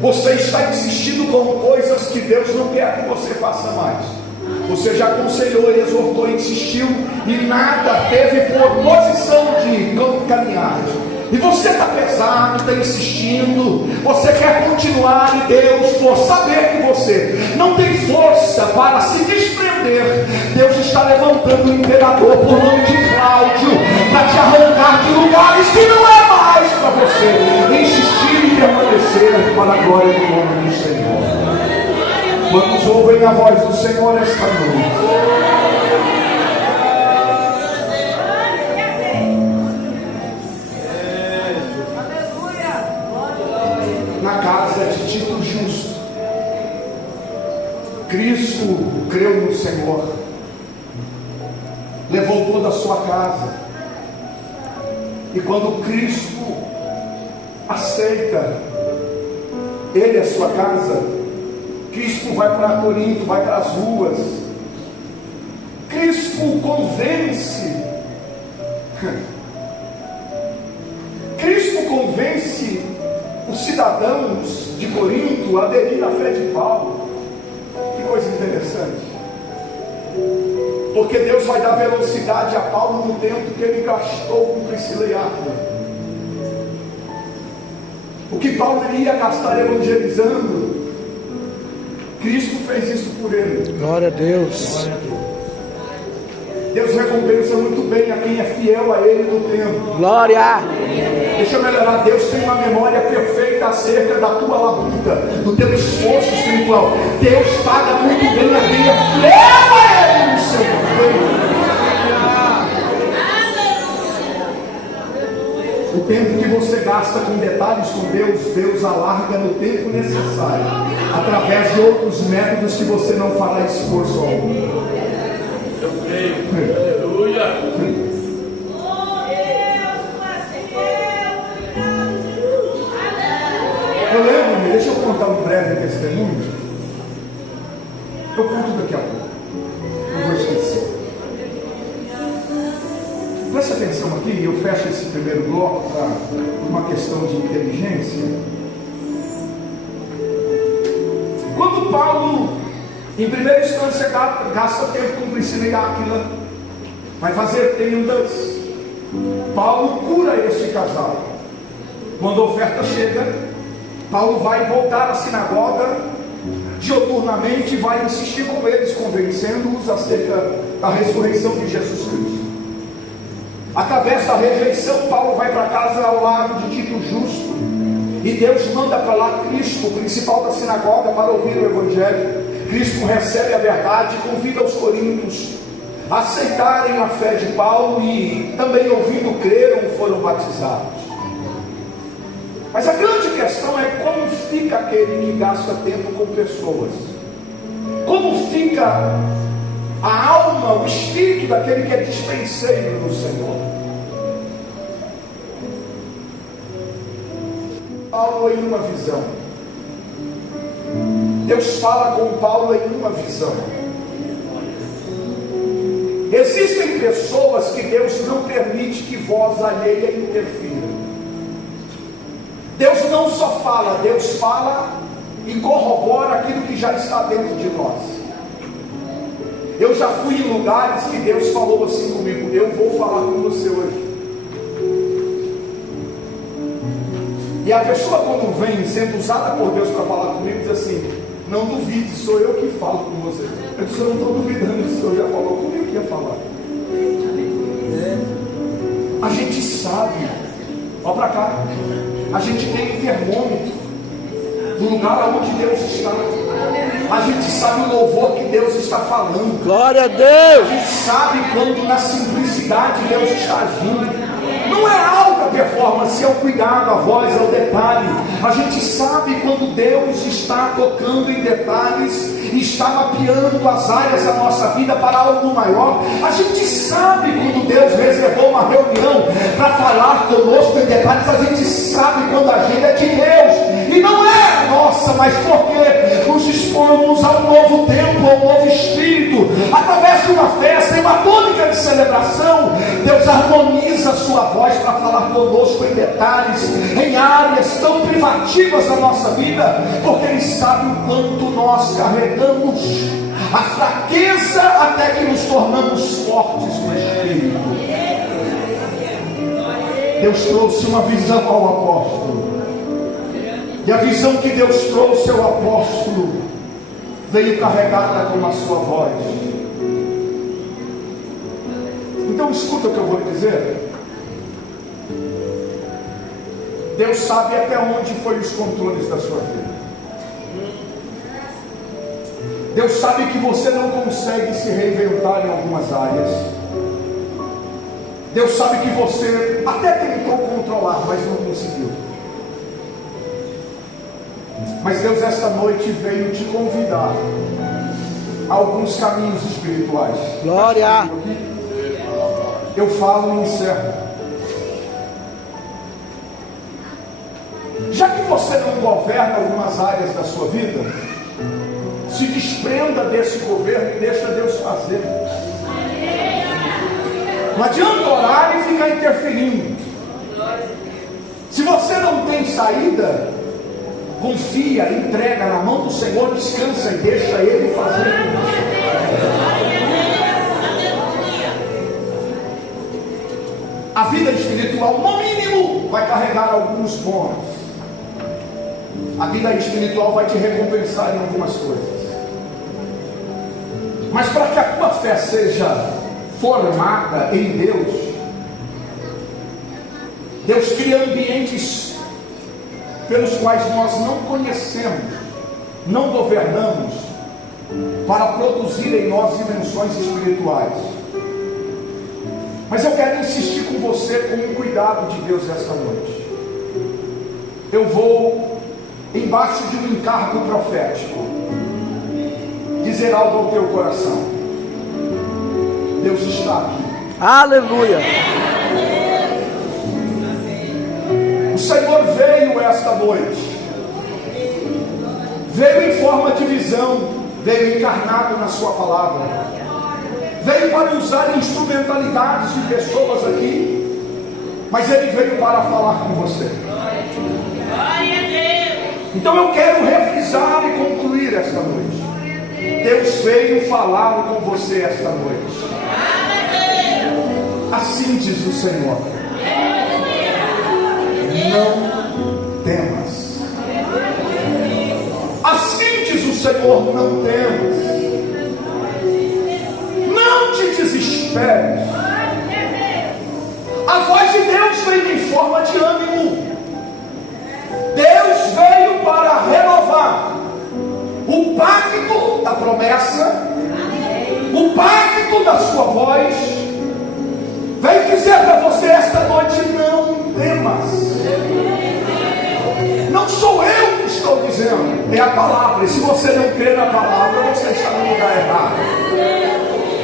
Você está insistindo com coisas que Deus não quer que você faça mais. Você já aconselhou, exortou, insistiu e nada teve por posição de caminhar. E você está pesado, está insistindo, você quer continuar e Deus, por saber que você não tem força para se desprender, Deus está levantando o imperador por nome de Cláudio para te arrancar de lugares que não é mais para você insistir e permanecer para a glória do nome do Senhor. Quantos ouvem a voz do Senhor esta noite? Na casa de Tito Justo, Cristo creu no Senhor, levou toda a sua casa, e quando Cristo aceita ele a sua casa, Cristo vai para Corinto, vai para as ruas, Cristo convence os cidadãos de Corinto a aderir à fé de Paulo. Que coisa interessante, porque Deus vai dar velocidade a Paulo no tempo que ele gastou com Priscila e Áquila. O que Paulo iria gastar evangelizando, Cristo fez isso por ele. Glória a Deus. Deus recompensa muito bem a quem é fiel a ele no tempo. Glória. Deixa eu melhorar. Deus tem uma memória perfeita acerca da tua labuta, do teu esforço espiritual. Deus paga muito bem a quem é fiel a ele no seu tempo. O tempo que você gasta com detalhes com Deus, Deus alarga no tempo necessário, através de outros métodos que você não fará esforço algum. Eu creio. Aleluia. Eu lembro-me, deixa eu contar um breve testemunho. Eu conto daqui a pouco. Eu vou esquecer. Preste atenção aqui, eu fecho esse primeiro bloco para uma questão de inteligência. Quando Paulo, em primeira instância, gasta tempo com Priscila e Áquila, vai fazer tendas, Paulo cura este casal. Quando a oferta chega, Paulo vai voltar à sinagoga dioturnamente e vai insistir com eles, convencendo-os acerca da ressurreição de Jesus Cristo. Através da rejeição, Paulo vai para casa ao lado de Tito Justo, e Deus manda para lá Cristo, o principal da sinagoga, para ouvir o Evangelho. Cristo recebe a verdade e convida os coríntios a aceitarem a fé de Paulo, e também ouvindo creram, foram batizados. Mas a grande questão é como fica aquele que gasta tempo com pessoas, como fica a alma, o espírito daquele que é dispenseiro no Senhor. Paulo em uma visão, Deus fala com Paulo em uma visão. Existem pessoas que Deus não permite que voz alheia interfira. Deus não só fala, Deus fala e corrobora aquilo que já está dentro de nós. Eu já fui em lugares que Deus falou assim comigo: eu vou falar com você hoje. E a pessoa, quando vem sendo usada por Deus para falar comigo, diz assim: não duvide, sou eu que falo com você. Eu disse: eu não estou duvidando, o Senhor já falou comigo que ia falar. A gente sabe, olha para cá, a gente tem um termômetro do lugar onde Deus está. A gente sabe o louvor que Deus está falando. Glória a Deus. A gente sabe quando na simplicidade Deus está agindo. Não é alta performance, é o cuidado, a voz, é o detalhe. A gente sabe quando Deus está tocando em detalhes e está mapeando as áreas da nossa vida para algo maior. A gente sabe quando Deus reservou uma reunião para falar conosco em detalhes. A gente sabe quando a agenda é de Deus e não é a nossa, mas porque nos expomos a um novo tempo, a um novo espírito, através de uma festa, em uma tônica de celebração. Deus harmoniza a sua voz para falar conosco em detalhes, em áreas tão privativas da nossa vida, porque Ele sabe o quanto nós carregamos a fraqueza até que nos tornamos fortes no Espírito. Deus trouxe uma visão ao apóstolo, e a visão que Deus trouxe ao apóstolo veio carregada com a sua voz. Então escuta o que eu vou lhe dizer. Deus sabe até onde foi os controles da sua vida. Deus sabe que você não consegue se reinventar em algumas áreas. Deus sabe que você até tentou controlar, mas não conseguiu. Mas Deus esta noite veio te convidar a alguns caminhos espirituais. Glória! Eu falo e encerro. Já que você não governa algumas áreas da sua vida, se desprenda desse governo e deixa Deus fazer. Não adianta orar e ficar interferindo. Se você não tem saída, confia, entrega na mão do Senhor, descansa e deixa Ele fazer com você. A vida espiritual, no mínimo, vai carregar alguns bônus. A vida espiritual vai te recompensar em algumas coisas. Mas para que a tua fé seja formada em Deus, Deus cria ambientes pelos quais nós não conhecemos, não governamos, para produzir em nós dimensões espirituais. Mas eu quero insistir com você com um cuidado de Deus esta noite. Eu vou, embaixo de um encargo profético, dizer algo ao teu coração. Deus está aqui. Aleluia! O Senhor veio esta noite, veio em forma de visão, veio encarnado na sua palavra, veio para usar instrumentalidades de pessoas aqui, mas Ele veio para falar com você. Então eu quero refrisar e concluir esta noite. Deus veio falar com você esta noite. Assim diz o Senhor: não temas. Assim diz o Senhor: não temas. Não te desesperes. A voz de Deus veio em forma de ânimo. Deus veio para renovar o pacto da promessa, o pacto da sua voz. Veio dizer para você esta noite: não temas. Não sou eu que estou dizendo, é a palavra. E se você não crê na palavra, você está no lugar errado.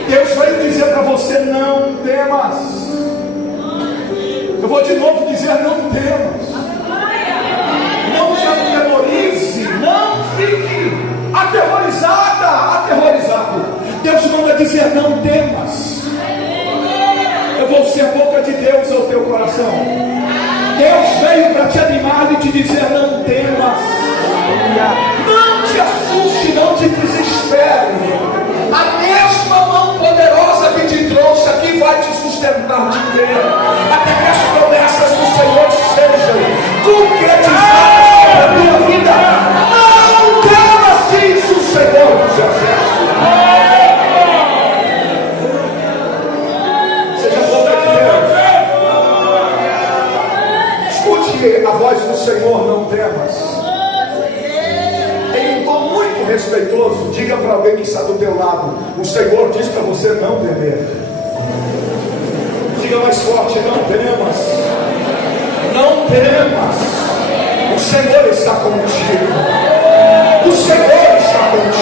Deus veio dizer para você: não temas. Eu vou de novo dizer: não temas. Não se aterrorize, não fique aterrorizada, aterrorizado. Deus manda dizer: não temas. Eu vou ser a boca de Deus ao teu coração. Deus veio para te animar e te dizer: não temas. Não te assuste, não te desespere. A mesma mão poderosa que te trouxe aqui vai te sustentar de pé, até que as promessas do Senhor sejam concretizadas sobre a tua vida. Não temas, diz o Senhor dos Exércitos. Seja boca de Deus. Escute a voz do Senhor: não temas. Em um tom muito respeitoso, diga para alguém que está do teu lado: o Senhor diz para você não temer. Diga Diga mais forte: não temas. Não temas. O Senhor está contigo. O Senhor está contigo.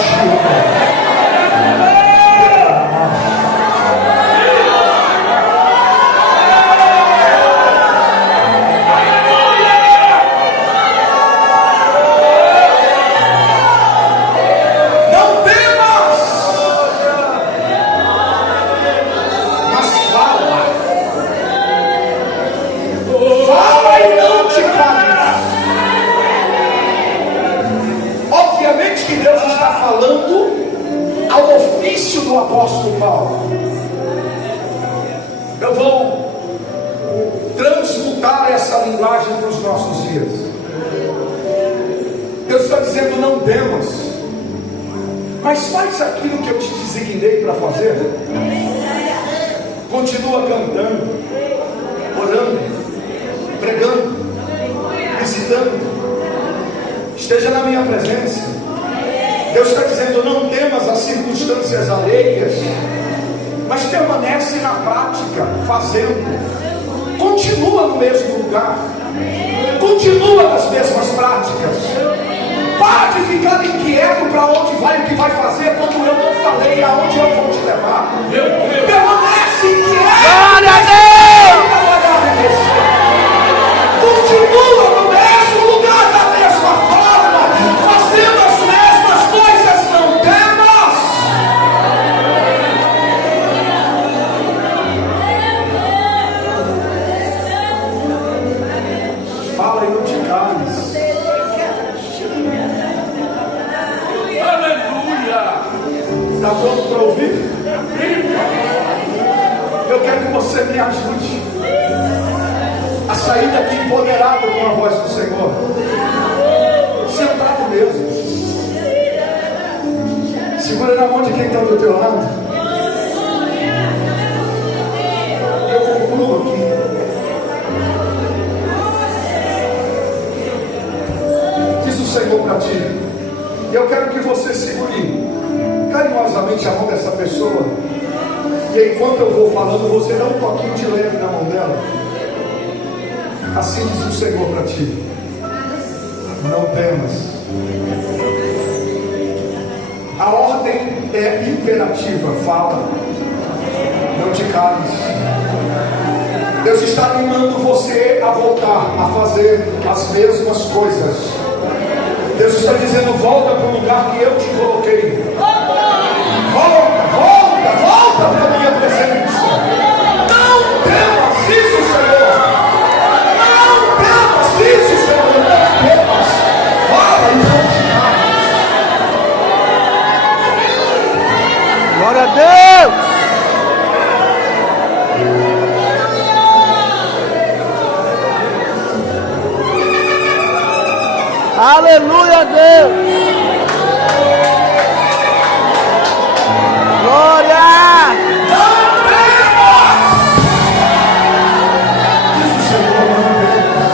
Ao ofício do apóstolo Paulo. Eu vou transmutar essa linguagem para os nossos dias. Deus está dizendo: não temas, mas faz aquilo que eu te designei para fazer. Continua cantando, orando, pregando, visitando. Esteja na minha presença. Deus está dizendo: não temas as circunstâncias alheias, mas permanece na prática, fazendo. Continua no mesmo lugar, continua nas mesmas práticas. Para de ficar inquieto para onde vai, o que vai fazer, quando eu não falei aonde eu vou te levar. Permanece inquieto. Glória a Deus! Continua no mesmo lugar, da mesma forma, fazendo as mesmas coisas. Não temas. Fala e não te cales. Aleluia! Está pronto para ouvir? Eu quero que você me ajude a sair daqui empoderado com a voz do Senhor. Sentado mesmo. Segura na mão de quem está do teu lado. Eu concluo aqui. Diz o Senhor para ti: eu quero que você segure carinhosamente a mão dessa pessoa, e enquanto eu vou falando, você dá um toquinho de leve na mão dela. Assim diz o Senhor para ti: não temas. A ordem é imperativa. Fala, não te cales. Deus está animando você a voltar a fazer as mesmas coisas. Deus está dizendo: volta para o lugar que eu te coloquei. Volta para a minha presença. Não temas, diz o Senhor. Não temas, diz o Senhor. Não temas. Fala e não te cales. Glória a Deus! Aleluia a Deus! Glória! Não temas. Diz o Senhor: não temas.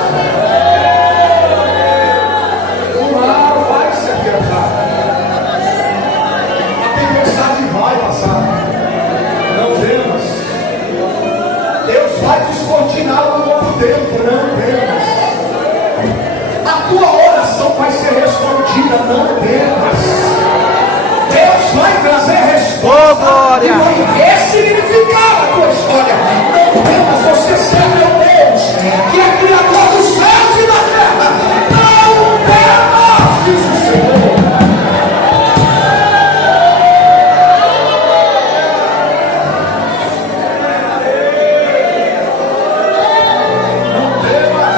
O mar vai se aquietar. A tempestade vai passar. Não temas. Deus vai descortinar um novo tempo. Não temas. A tua oração vai ser respondida. Não temas. Deus vai trazer resposta. Oh, glória! E vai ressignificar a tua história. Não temas, você serve ao Deus que é criador dos céus e da terra. Não temas, diz o Senhor. Não temas.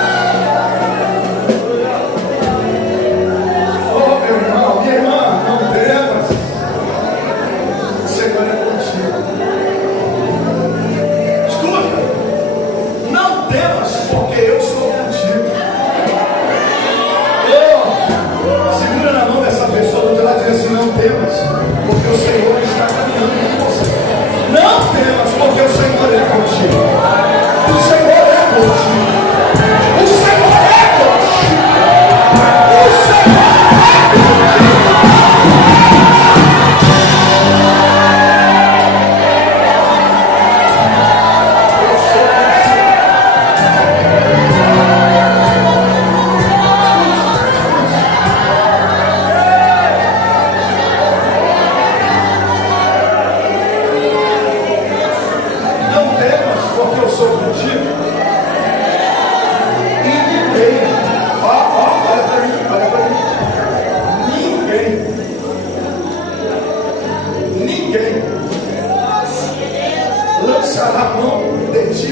Oh, meu irmão, minha irmã, não temas. O Senhor é contigo. Escuta, não temas, porque eu sou contigo. Oh, segura na mão dessa pessoa do teu lado e diz assim: não temas, porque o Senhor está caminhando com você. Não temas, porque o Senhor é contigo. O Senhor é contigo. O Senhor é contigo. O Senhor é contigo.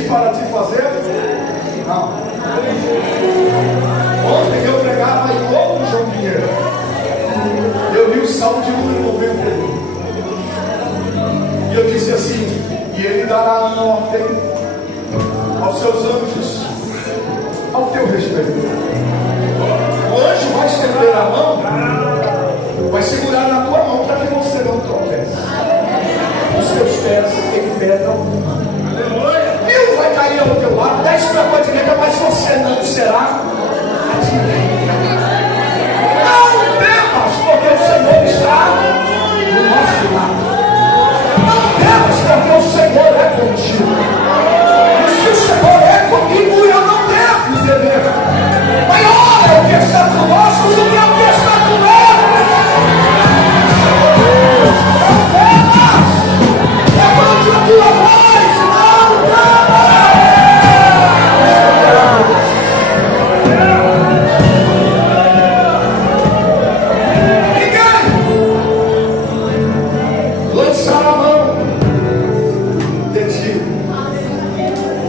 para te fazer? Não. Ontem eu pregava em outro João Pinheiro. Eu li o Salmo de número 91. E eu disse assim: e ele dará a ordem aos seus anjos ao teu respeito. O anjo vai estender a mão, vai segurar na tua mão para que você não tropece. Os teus pés em pedra alguma. 1000 vai cair ao teu lado, 10 para a tua direita, mas você não será atingido. Não temas, porque o Senhor está do nosso lado. Não temas, porque o Senhor é contigo. E se o Senhor é comigo, eu não devo temer. Maior é o que está conosco do que o que está conosco. Não temas. Levante a tua voz, não temas. Ninguém lançar a mão de ti.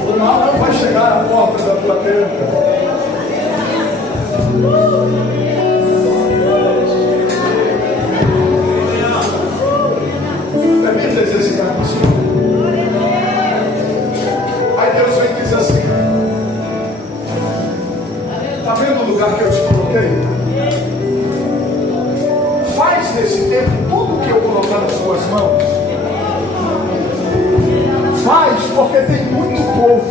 O mal não vai chegar à porta da tua tenda. Permita exercitar com o Senhor. Aí Deus vem e diz assim: está vendo o lugar que eu te coloquei? Faz nesse tempo tudo que eu colocar nas suas mãos. Faz, porque tem muito povo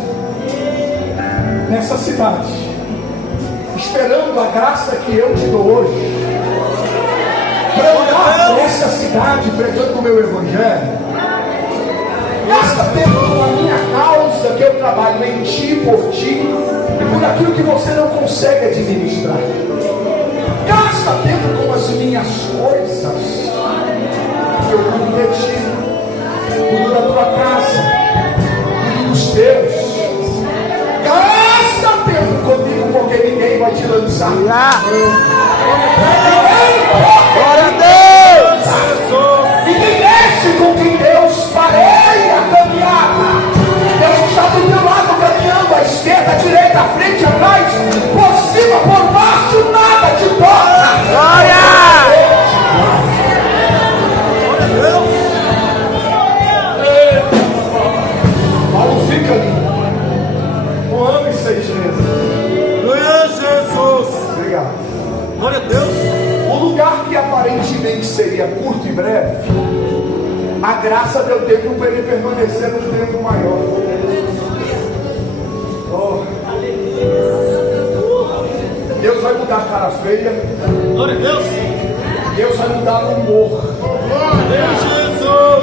nessa cidade esperando a graça que eu te dou hoje para andar nessa cidade pregando o meu evangelho. Gasta tempo com a minha causa, que eu trabalho em ti, por ti e por aquilo que você não consegue administrar. Gasta tempo com as minhas coisas, que eu cuido de ti, cuido da tua casa, cuido dos teus. Gasta tempo comigo, porque ninguém vai te lançar. Glória a Deus! Ninguém mexe com quem Deus pareia a caminhada. Deus está do teu lado caminhando, à esquerda, à direita, à frente, atrás, por cima, por baixo, nada te toca. Glória! Paulo fica ali 1 ano e 6 meses. Glória a Jesus! Obrigado. Glória a Deus! O lugar que aparentemente seria curto e breve, a graça deu tempo para ele permanecer um tempo maior. Oh. Deus vai mudar a cara feia. Glória a Deus! Deus vai mudar o humor.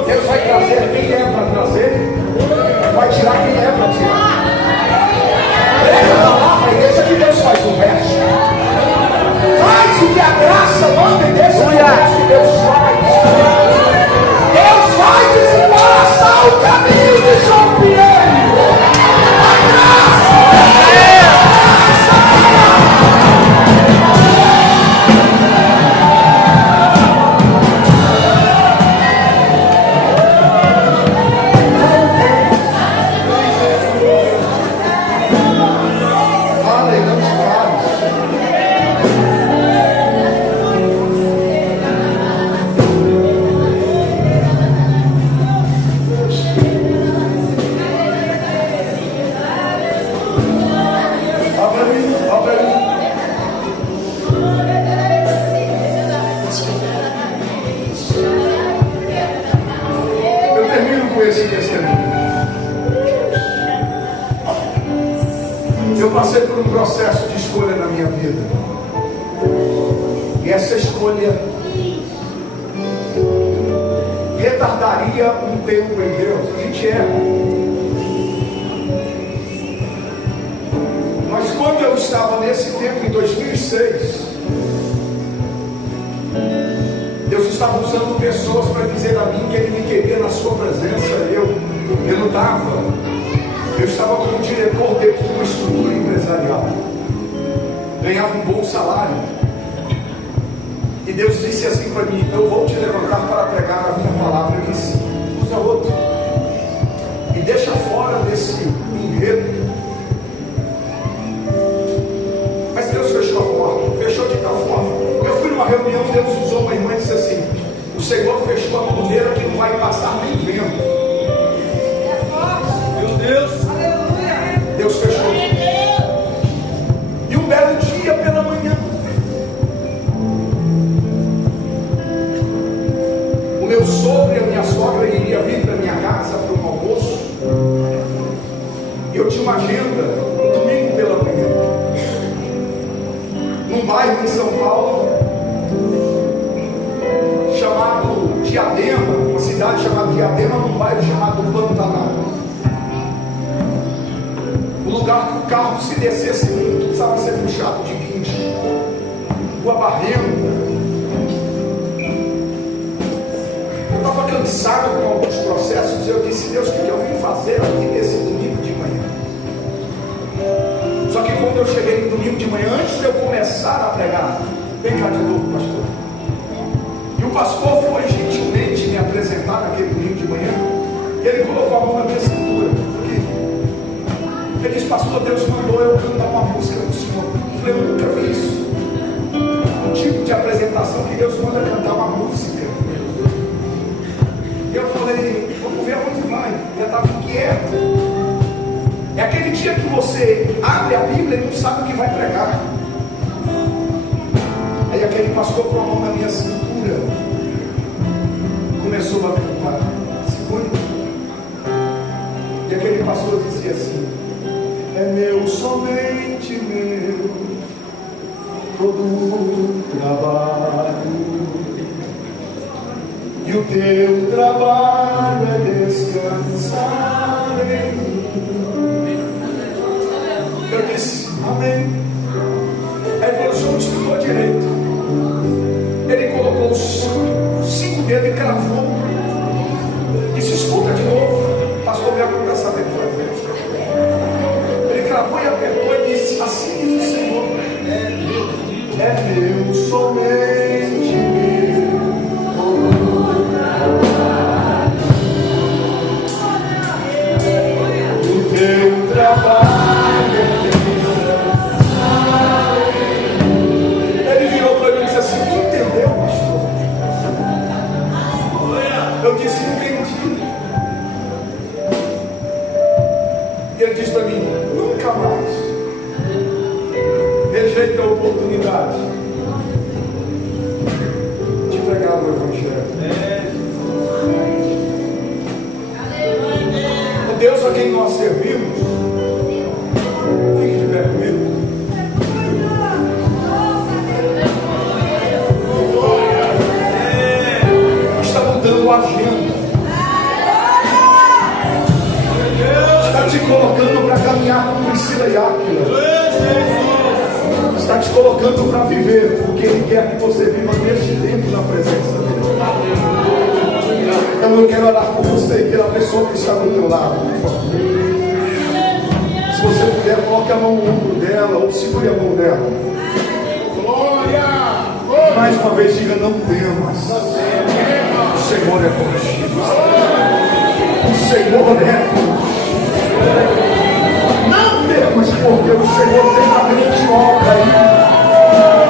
Deus vai trazer quem é para trazer, vai tirar quem é para tirar. Prega a palavra e deixa que Deus faz o resto. Faz o que a graça manda e deixa que o resto Deus faz. Deus vai desembaraçar o caminho de João Pinheiro. A graça! Eu passei por um processo de escolha na minha vida. E essa escolha retardaria um tempo em Deus. A gente erra. Mas quando eu estava nesse tempo, em 2006, Deus estava usando pessoas para dizer a mim que Ele me queria na sua presença. Eu não estava. Eu estava como diretor dentro de uma estrutura empresarial. Ganhava um bom salário. E Deus disse assim para mim: eu vou te levantar para pregar a minha palavra. Eu disse: usa outro. E deixa fora desse enredo agenda no domingo pela manhã, num bairro em São Paulo, chamado Diadema, uma cidade chamada Diadema, num bairro chamado Pantanal. O lugar que o carro, se descesse muito, precisava ser puxado de guincho. Rua barrenta. Eu estava cansado com alguns processos. Eu disse: Deus, o que eu vim fazer aqui nesse domingo de manhã? Só que quando eu cheguei no domingo de manhã, antes de eu começar a pregar, vem cá de novo, pastor. E o pastor foi gentilmente me apresentar naquele domingo de manhã. Ele colocou a mão na minha cintura. Ele disse: pastor, Deus mandou eu cantar uma música do Senhor. Eu falei: eu nunca vi isso. Um tipo de apresentação que Deus manda cantar uma música. E eu falei: vamos ver aonde vai. Eu estava inquieto. É aquele dia que você abre a Bíblia e não sabe o que vai pregar. Aí aquele pastor com a mão na minha cintura começou a cantar. Segura. E aquele pastor dizia assim: é meu, somente meu, todo o trabalho, e o teu trabalho é descansar em mim. Eu disse: amém. Aí ele falou: o senhor não estudou direito. Ele colocou os 5 dedos e cravou. Disse: escuta de novo. Pastor Beco não está sabendo fazer. Ele cravou e apertou e disse: assim diz o Senhor, é meu, somente meu, o teu trabalho é Deus. Ele virou para mim e disse assim: entendeu, pastor? Eu disse: entendi. E ele disse para mim: nunca mais rejeita a oportunidade de pregar o Evangelho. O Deus a quem nós servimos, fique de pé comigo, está mudando a agenda, está te colocando para caminhar com Priscila e Áquila, está te colocando para viver o que Ele quer que você viva neste tempo na presença dEle. Então eu quero orar por você e pela pessoa que está do teu lado, por favor. Se você puder, coloque a mão no ombro dela ou segure a mão dela. Mais uma vez diga: não temas, o Senhor é contigo. O Senhor é contigo. Não temas, porque o Senhor tem uma grande obra aí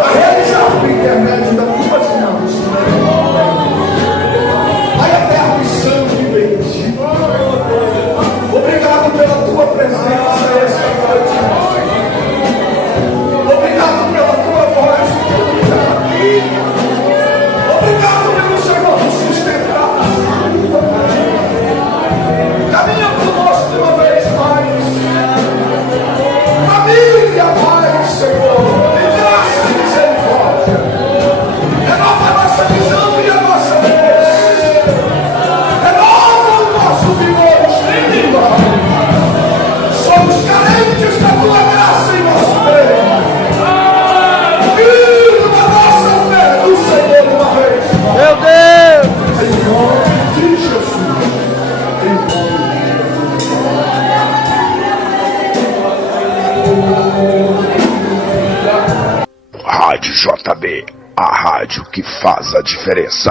a realizar por intermédio da tua geração. Pai eterno e santo e bendito, obrigado pela tua presença esta noite. Obrigado pela tua voz que está aqui. Obrigado pelo Senhor nos sustentar. Caminha conosco uma vez mais. Família, Pai, Senhor, de graça e misericórdia. Renova a nossa visão e a nossa voz. Renova o nosso vigor espiritual. Somos carentes da tua graça em nosso meio. Filho da nossa fé do Senhor uma vez. Meu Deus! Em nome de Jesus. Em nome Rádio JB, a rádio que faz a diferença.